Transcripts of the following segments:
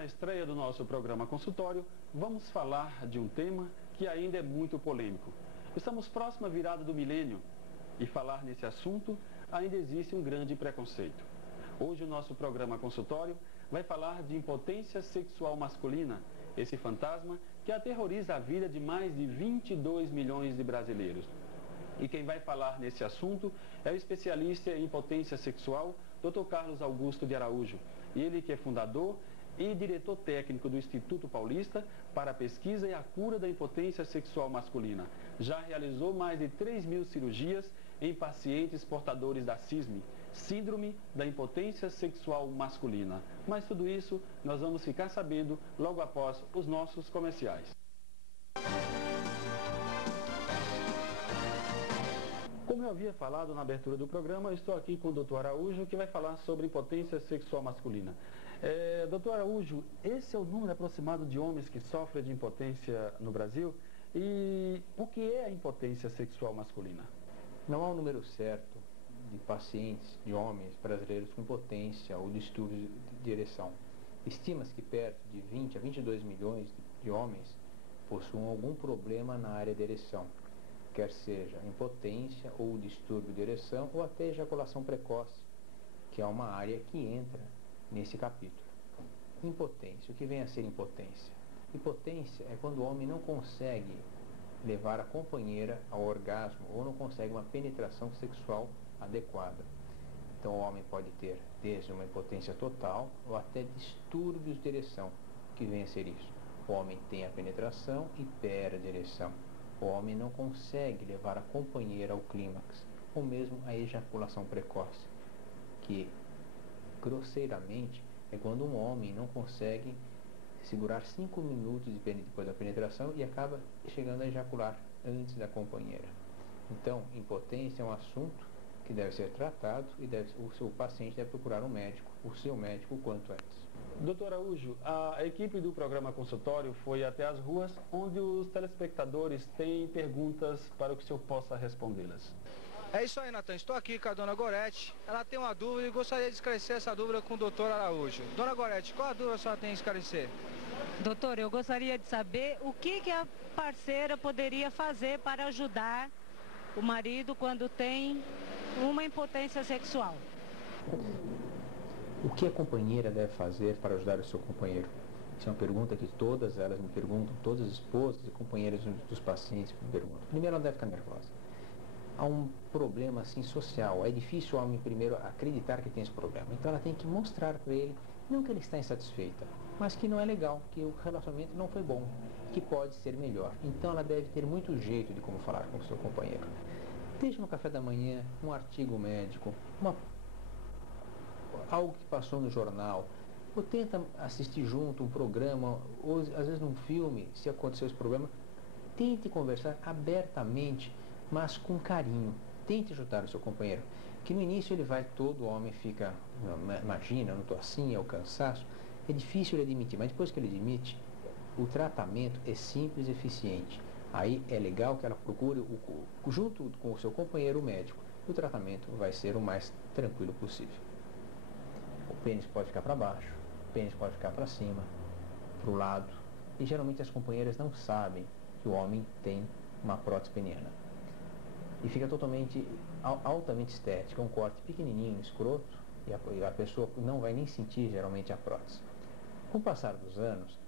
na estreia do nosso programa consultório, vamos falar de um tema que ainda é muito polêmico. Estamos próximo à virada do milênio e falar nesse assunto ainda existe um grande preconceito. Hoje o nosso programa consultório vai falar de impotência sexual masculina, esse fantasma que aterroriza a vida de mais de 22 milhões de brasileiros. E quem vai falar nesse assunto é o especialista em impotência sexual, Dr. Carlos Augusto de Araújo. Ele que é fundador e diretor técnico do Instituto Paulista para a pesquisa e a cura da impotência sexual masculina. Já realizou mais de 3.000 cirurgias em pacientes portadores da SISM, Síndrome da Impotência Sexual Masculina. Mas tudo isso nós vamos ficar sabendo logo após os nossos comerciais. Como eu havia falado na abertura do programa, eu estou aqui com o Dr. Araújo, que vai falar sobre impotência sexual masculina. Dr. Araújo, esse é o número aproximado de homens que sofrem de impotência no Brasil? E o que é a impotência sexual masculina? Não há um número certo de pacientes, de homens brasileiros com impotência ou distúrbios de ereção. Estima-se que perto de 20 a 22 milhões de homens possuam algum problema na área de ereção, quer seja impotência ou distúrbio de ereção ou até ejaculação precoce, que é uma área que entra nesse capítulo. Impotência, o que vem a ser impotência? Impotência é quando o homem não consegue levar a companheira ao orgasmo ou não consegue uma penetração sexual adequada. Então o homem pode ter desde uma impotência total ou até distúrbios de ereção. O que vem a ser isso? O homem tem a penetração e perde a ereção. O homem não consegue levar a companheira ao clímax, ou mesmo a ejaculação precoce, que grosseiramente é quando um homem não consegue segurar 5 minutos depois da penetração e acaba chegando a ejacular antes da companheira. Então, impotência é um assunto que deve ser tratado e o seu paciente deve procurar um médico, o seu médico, o quanto antes. Doutor Araújo, a equipe do programa consultório foi até as ruas onde os telespectadores têm perguntas para que o senhor possa respondê-las. É isso aí, Natan. Estou aqui com a dona Gorete. Ela tem uma dúvida e gostaria de esclarecer essa dúvida com o doutor Araújo. Dona Gorete, qual a dúvida a senhora tem a esclarecer? Doutor, eu gostaria de saber o que a parceira poderia fazer para ajudar o marido quando tem uma impotência sexual. O que a companheira deve fazer para ajudar o seu companheiro? Essa é uma pergunta que todas elas me perguntam, todas as esposas e companheiras dos pacientes me perguntam. Primeiro, ela deve ficar nervosa. Há um problema assim social, é difícil o homem primeiro acreditar que tem esse problema. Então ela tem que mostrar para ele, não que ele está insatisfeita, mas que não é legal, que o relacionamento não foi bom, que pode ser melhor. Então ela deve ter muito jeito de como falar com o seu companheiro. Deixa no café da manhã um artigo médico, algo que passou no jornal, ou tenta assistir junto um programa, ou às vezes num filme, se aconteceu esse problema. Tente conversar abertamente, mas com carinho. Tente ajudar o seu companheiro, que no início todo homem fica, imagina, eu não estou assim, é o cansaço. É difícil ele admitir, mas depois que ele admite, o tratamento é simples e eficiente. Aí é legal que ela procure, junto com o seu companheiro, o médico. O tratamento vai ser o mais tranquilo possível. O pênis pode ficar para baixo, o pênis pode ficar para cima, para o lado. E geralmente as companheiras não sabem que o homem tem uma prótese peniana. E fica altamente estética, um corte pequenininho no escroto, e a pessoa não vai nem sentir geralmente a prótese. Com o passar dos anos,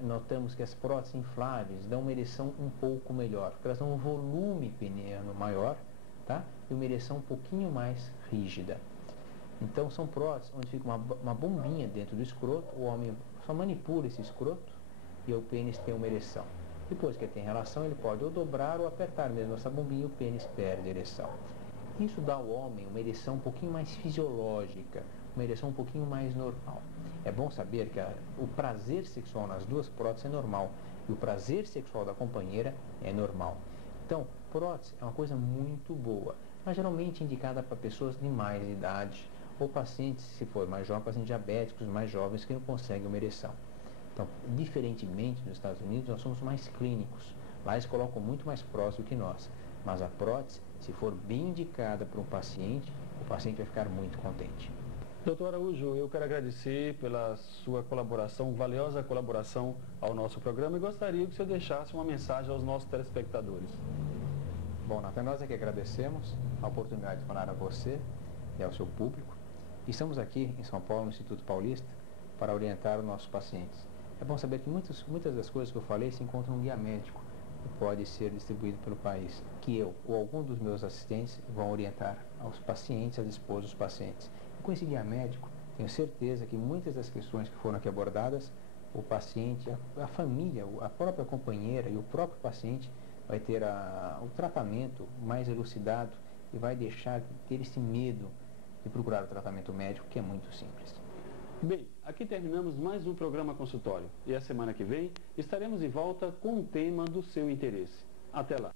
notamos que as próteses infláveis dão uma ereção um pouco melhor, porque elas dão um volume peniano maior, tá? E uma ereção um pouquinho mais rígida. Então são próteses onde fica uma bombinha dentro do escroto, o homem só manipula esse escroto e o pênis tem uma ereção. Depois que ele tem relação, ele pode ou dobrar ou apertar mesmo essa bombinha e o pênis perde a ereção. Isso dá ao homem uma ereção um pouquinho mais fisiológica, uma ereção um pouquinho mais normal. É bom saber que o prazer sexual nas duas próteses é normal e o prazer sexual da companheira é normal. Então, prótese é uma coisa muito boa, mas geralmente indicada para pessoas de mais idade ou pacientes, se for mais jovem, pacientes diabéticos mais jovens que não conseguem uma ereção. Então, diferentemente dos Estados Unidos, nós somos mais clínicos. Lá eles colocam muito mais prótese do que nós. Mas a prótese, se for bem indicada para um paciente, o paciente vai ficar muito contente. Doutor Araújo, eu quero agradecer pela sua colaboração, valiosa colaboração ao nosso programa, e gostaria que o senhor deixasse uma mensagem aos nossos telespectadores. Bom, Nathan, nós é que agradecemos a oportunidade de falar a você e ao seu público. Estamos aqui em São Paulo, no Instituto Paulista, para orientar os nossos pacientes. É bom saber que muitas das coisas que eu falei se encontram um guia médico que pode ser distribuído pelo país, que eu ou algum dos meus assistentes vão orientar aos pacientes, às esposas dos pacientes. E com esse guia médico, tenho certeza que muitas das questões que foram aqui abordadas, o paciente, a família, a própria companheira e o próprio paciente vai ter o tratamento mais elucidado e vai deixar de ter esse medo de procurar o tratamento médico, que é muito simples. Bem, aqui terminamos mais um programa consultório e a semana que vem estaremos de volta com um tema do seu interesse. Até lá!